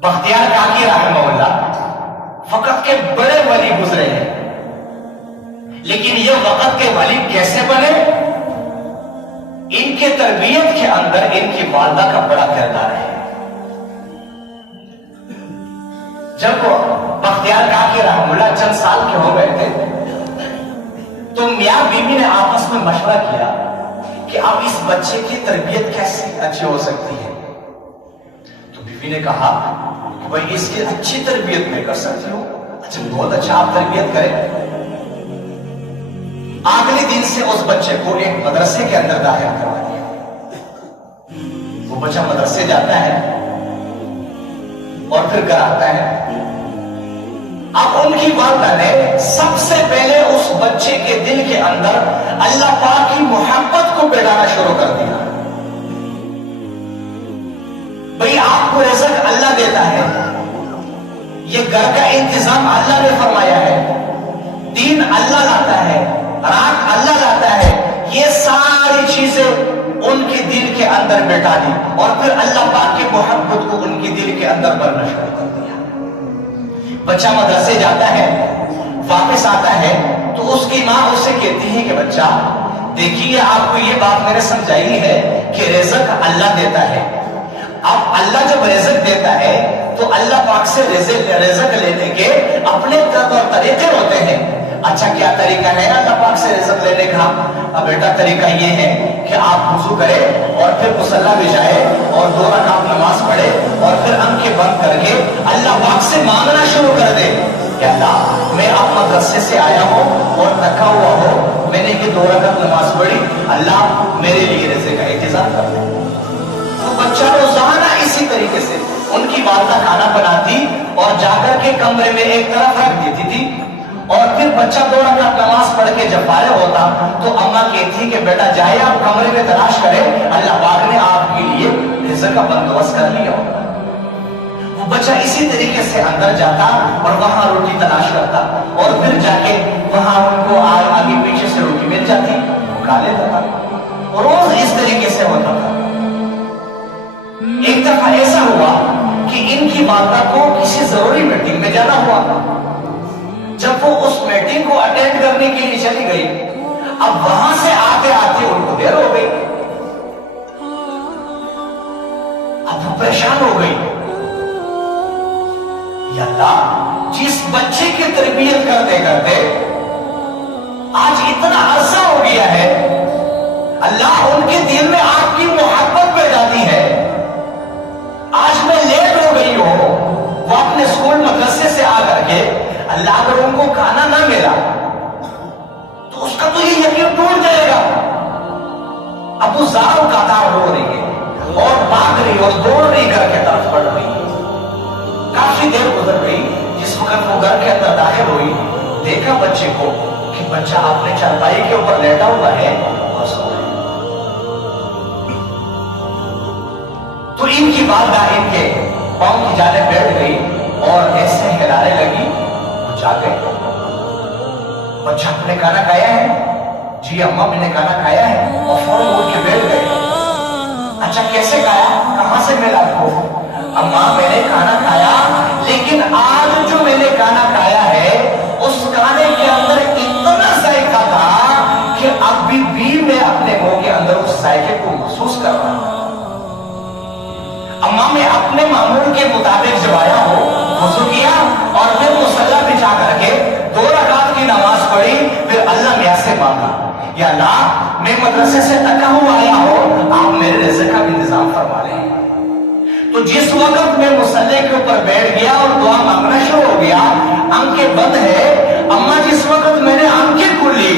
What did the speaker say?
بختیار کاکی رحمہ اللہ وقت کے بڑے ولی گزرے ہیں، لیکن یہ وقت کے ولی کیسے بنے؟ ان کے تربیت کے اندر ان کی والدہ کا بڑا کردار ہے۔ جب بختیار کاکی رحمہ اللہ چند سال کے ہو گئے تھے تو میاں بیوی نے آپس میں مشورہ کیا کہ اب اس بچے کی تربیت کیسے اچھی ہو سکتی ہے۔ تو بیوی نے کہا کہ بھائی اس کی اچھی تربیت میں کر سکتی ہوں۔ اچھا بہت اچھا، آپ تربیت کریں۔ اگلے دن سے اس بچے کو ایک مدرسے کے اندر داخل کروا دیا۔ وہ بچہ مدرسے جاتا ہے اور پھر گھر آتا ہے۔ اب ان کی والدہ نے سب سے پہلے اس بچے کے دل کے اندر اللہ پاک کی محبت کو بیدانا شروع کر دیا۔ بھئی آپ کو رزق اللہ دیتا ہے، یہ گھر کا انتظام اللہ نے فرمایا ہے، دین اللہ لاتا ہے، رات اللہ لاتا ہے، یہ ساری چیزیں ان کے دل کے اندر بیٹھا دی اور پھر اللہ پاک کی محبت کو ان کے دل کے اندر بھرنا شروع کر دیا۔ بچہ مدرسے جاتا ہے، واپس آتا ہے تو اس کی ماں اسے کہتی ہے کہ بچہ دیکھیے، آپ کو یہ بات میں نے سمجھائی ہے کہ رزق اللہ دیتا ہے۔ اب اللہ جب رزق دیتا ہے تو اللہ پاک سے رزق لینے کے اپنے طریقے ہوتے ہیں۔ اچھا کیا طریقہ ہے اللہ پاک سے رزق لینے کا؟ اب بیٹا طریقہ یہ ہے کہ آپ وضو کریں اور پھر مصلی پہ جائیں اور 2 رکعت نماز پڑھے اور پھر آنکھیں بند کر کے اللہ پاک سے مانگنا شروع کر دے کہ اللہ میں اب مدرسے سے آیا ہوں اور تھکا ہوا ہوں، میں نے یہ 2 رکعت نماز پڑھی، اللہ میرے لیے رزق کا انتظام کر دے۔ تو بچہ روزانہ اسی طریقے سے ان کی والدہ کھانا بناتی اور جا کر کے کمرے میں ایک طرف رکھ دیتی تھی اور پھر بچہ 2 رکعت نماز پڑھ کے جب فارغ ہوتا تو اماں کہتی کہ بیٹا جائے آپ کمرے میں تلاش کریں، اللہ پاک نے آپ کے لیے رزق کا بندوبست کر لیا ہوگا۔ وہ بچہ اسی طریقے سے اندر جاتا اور وہاں روٹی تلاش کرتا اور پھر جا کے وہاں ان کو آگے پیچھے سے روٹی مل جاتی، وہ کھا لیتا تھا۔ روز اس طریقے سے ہوتا تھا۔ ایک دفعہ ایسا ہوا کہ ان کی والدہ کو کسی ضروری میٹنگ میں جانا ہوا۔ جب وہ اس میٹنگ کو اٹینڈ کرنے کے لیے چلی گئی، اب وہاں سے آتے آتے ان کو دیر ہو گئی۔ اب وہ پریشان ہو گئی، یا اللہ جس بچے کی تربیت کرتے کرتے آج اتنا عرصہ ہو گیا ہے، اللہ ان کے دل میں آپ کی محبت پیدا دی ہے، آج میں لیٹ ہو گئی ہوں، وہ اپنے اسکول مدرسے سے آ کر کے اللہ اگر ان کو کھانا نہ ملا تو اس کا تو یہ یقین ٹوٹ جائے گا۔ اب وہ زاروں قطار رو رہی ہے اور بھاگ رہی اور دوڑ رہی گھر کے طرف بڑھ رہی ہے۔ کافی دیر گزر گئی، جس وقت وہ گھر کے اندر داخل ہوئی دیکھا بچے کو کہ بچہ اپنے چارپائی کے اوپر لیٹا ہوا ہے اور سو رہا ہے۔ تو ان کی والدہ ان کے پاؤں کی جانب بیٹھ گئی اور ایسے ہلانے لگی، وہ جاگ گئے۔ بچہ آپ نے کھانا کھایا ہے؟ جی اماں میں نے کھانا کھایا ہے، اور فوراً اٹھ کے بیٹھ گئے۔ اچھا کیسے کھایا؟ کہاں سے ملا آپ کو؟ اماں میں نے کھانا کھایا، لیکن آج جو میں نے کھانا کھایا ہے اس کھانے کے اندر اتنا ذائقہ تھا کہ اب بھی میں اپنے منہ کے اندر اس ذائقے کو محسوس کر رہا ہوں۔ اماں میں اپنے معمول کے مطابق جب آیا ہو، وضو کیا اور پھر مصلی پہ جا کر کے 2 رکعت کی نماز پڑھی، پھر اللہ میاں سے مانگا یا اللہ میں مدرسے سے تھکا ہوا آیا ہوں، آپ میرے رزق کا انتظام فرما لیں۔ تو جس وقت میں مصلی کے اوپر بیٹھ گیا اور دعا مانگنا شروع ہو گیا، آنکھیں بند ہے، اماں جس وقت میں نے آنکھیں کھولی